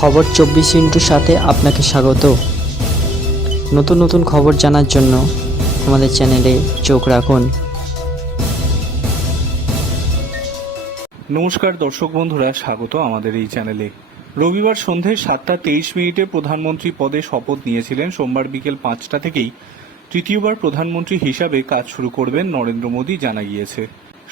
খবর চব্বিশ ইন্টুর সাথে আপনাকে স্বাগত। নতুন নতুন খবর জানার জন্য আমাদের চ্যানেলে চোখ রাখুন। নমস্কার দর্শক বন্ধুরা, স্বাগত আমাদের এই চ্যানেলে। রবিবার সন্ধে সাতটা তেইশ মিনিটে প্রধানমন্ত্রী পদে শপথ নিয়েছিলেন। সোমবার বিকেল পাঁচটা থেকেই তৃতীয়বার প্রধানমন্ত্রী হিসাবে কাজ শুরু করবেন নরেন্দ্র মোদী, জানা গিয়েছে।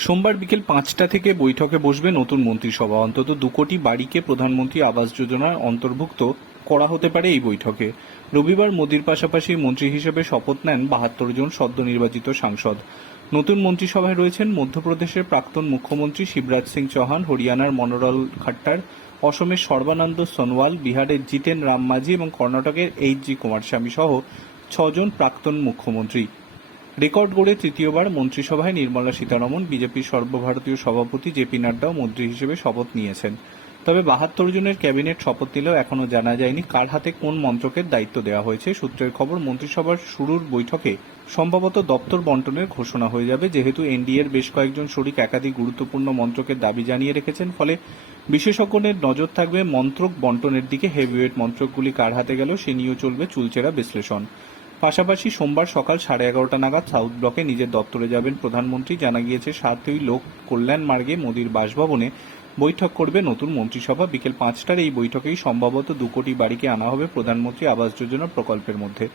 সোমবার বিকেল পাঁচটা থেকে বৈঠকে বসবে নতুন মন্ত্রিসভা। অন্তত দু কোটি বাড়িকে প্রধানমন্ত্রী আবাস যোজনার অন্তর্ভুক্ত করা হতে পারে এই বৈঠকে। রবিবার মোদীর পাশাপাশি মন্ত্রী হিসেবে শপথ নেন বাহাত্তর জন সদ্য নির্বাচিত সাংসদ। নতুন মন্ত্রিসভায় রয়েছেন মধ্যপ্রদেশের প্রাক্তন মুখ্যমন্ত্রী শিবরাজ সিং চৌহান, হরিয়ানার মনোরল খাট্টার, অসমের সর্বানন্দ সোনোয়াল, বিহারের জিতেন রাম মাঝি এবং কর্ণাটকের এইচ জি কুমারস্বামী সহ ছজন প্রাক্তন মুখ্যমন্ত্রী। রেকর্ড গড়ে তৃতীয়বার মন্ত্রিসভায় নির্মলা সীতারমন বিজেপির সর্বভারতীয় সভাপতি জেপি নাড্ডাও মন্ত্রী হিসেবে শপথ নিয়েছেন। তবে বাহাত্তর জনের ক্যাবিনেট শপথ নিলেও এখনও জানা যায়নি কার হাতে কোন মন্ত্রকের দায়িত্ব দেওয়া হয়েছে। সূত্রের খবর, মন্ত্রিসভার শুরুর বৈঠকে সম্ভবত দপ্তর বন্টনের ঘোষণা হয়ে যাবে। যেহেতু এনডিএর বেশ কয়েকজন শরিক একাধিক গুরুত্বপূর্ণ মন্ত্রকের দাবি জানিয়ে রেখেছেন, ফলে বিশেষজ্ঞদের নজর থাকবে মন্ত্রক বন্টনের দিকে। হেভিওয়েট মন্ত্রকগুলি কার হাতে গেল সে নিয়েও চলবে চুলচেরা বিশ্লেষণ। পাশাপাশি সোমবার সকাল সাড়ে এগারোটা নাগাদ সাউথ ব্লকে নিজের দপ্তরে যাবেন প্রধানমন্ত্রী। জানা গিয়েছে, সাতই লোক কল্যাণ মার্গে মোদীর বাসভবনে বৈঠক করবে নতুন মন্ত্রিসভা। বিকেল পাঁচটার এই বৈঠকেই সম্ভবত দু কোটি বাড়িকে আনা হবে প্রধানমন্ত্রী আবাস যোজনা প্রকল্পের মধ্যে।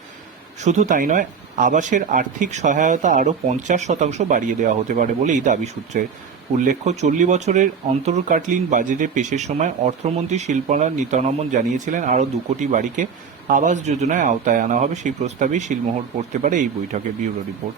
শুধু তাই নয় আবাসের আর্থিক সহায়তা আরও পঞ্চাশ শতাংশ বাড়িয়ে দেওয়া হতে পারে বলে এই দাবি সূত্রে। উল্লেখ্য, চল্লিশ বছরের অন্তর্কাটলীন বাজেটে পেশের সময় অর্থমন্ত্রী শিল্পনা নিতানমন জানিয়েছিলেন, আরও দু কোটি বাড়িকে আবাস যোজনায় আওতায় আনা হবে। সেই প্রস্তাবেই শিলমোহর পড়তে পারে এই বৈঠকে। Bureau report.